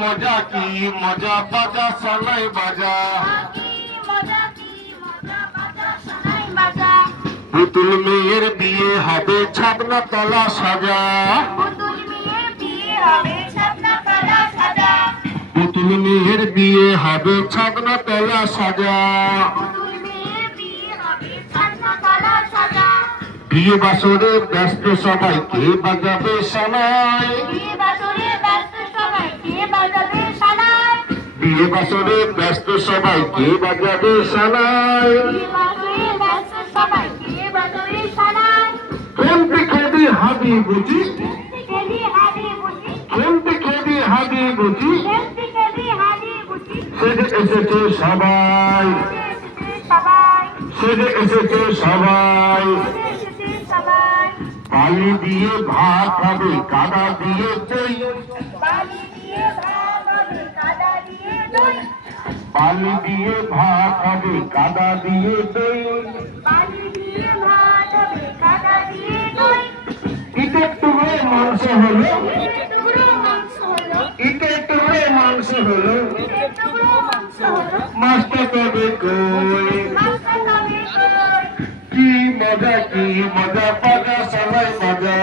মজা কি মজা বাজা সানাই বাজা পুতুল মেয়ের বিয়ে হবে ছাদনা তলা সাজা পুতুল মেয়ের বিয়ে হবে ছাদনা তলা সাজা বিয়ে বাসরে ব্যস্ত সবাই কে বাজাবে সানাই বিয়ে বাসরে ব্যস্ত সবাই কে বাজাবে সানাই খেলতে খেলি হাবি বুঝি সেজে এসেছে সবাই বালি দিয়ে ভাত হবে কাদা দিয়ে দই বালি দিয়ে ভাত হবে কাদা দিয়ে দই ইটের টুকরো মাংস হলো মাছটা তবে কই কি মজা বাজা সবাই মজা